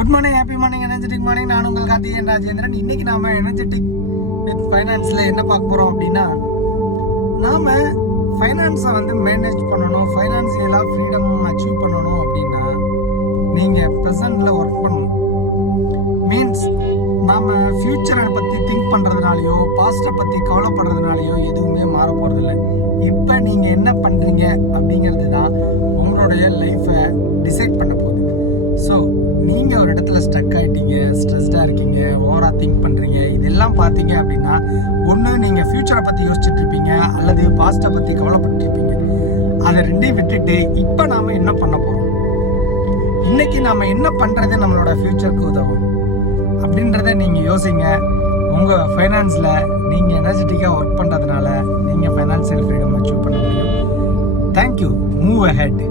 Good morning, happy morning, energetic morning. நான் உங்கள் கார்த்திகேயன் ராஜேந்திரன். இன்னைக்கு நாம எனர்ஜெட்டிக் வித் ஃபைனான்ஸில் என்ன பார்க்க போகிறோம் அப்படின்னா, நாம் ஃபைனான்ஸை மேனேஜ் பண்ணணும், ஃபைனான்சியலாக ஃப்ரீடம் அச்சீவ் பண்ணணும் அப்படின்னா நீங்கள் ப்ரெசண்டில் ஒர்க் பண்ணணும். மீன்ஸ் நாம் ஃப்யூச்சரை பற்றி திங்க் பண்ணுறதுனாலையோ பாஸ்ட்டை பற்றி கவலைப்படுறதுனாலையோ எதுவுமே மாற போகிறதில்ல. இப்போ நீங்கள் என்ன பண்ணுறீங்க அப்படிங்கிறது தான் உங்களுடைய லைஃப்பை டிசைட் பண்ண போகுது. ஸோ நீங்கள் ஒரு இடத்துல ஸ்ட்ரக் ஆகிட்டீங்க, ஸ்ட்ரெஸ்டாக இருக்கீங்க, ஓவராக திங்க் பண்ணுறீங்க, இதெல்லாம் பார்த்தீங்க அப்படின்னா ஒன்று நீங்கள் ஃப்யூச்சரை பற்றி யோசிச்சுட்டு இருப்பீங்க, அல்லது பாஸ்ட்டை பற்றி கவலைப்பட்டுருப்பீங்க. அதை ரெண்டையும் விட்டுட்டு இப்போ நாம் என்ன பண்ண போகிறோம், இன்றைக்கி நாம் என்ன பண்ணுறது நம்மளோட ஃப்யூச்சருக்கு உதவும் அப்படின்றத நீங்கள் யோசிங்க. உங்கள் ஃபைனான்ஸில் நீங்கள் எனர்ஜெட்டிக்காக ஒர்க் பண்ணுறதுனால நீங்கள் ஃபைனான்சியல் ஃப்ரீடம் அச்சீவ் பண்ண முடியும். தேங்க்யூ. Move ahead.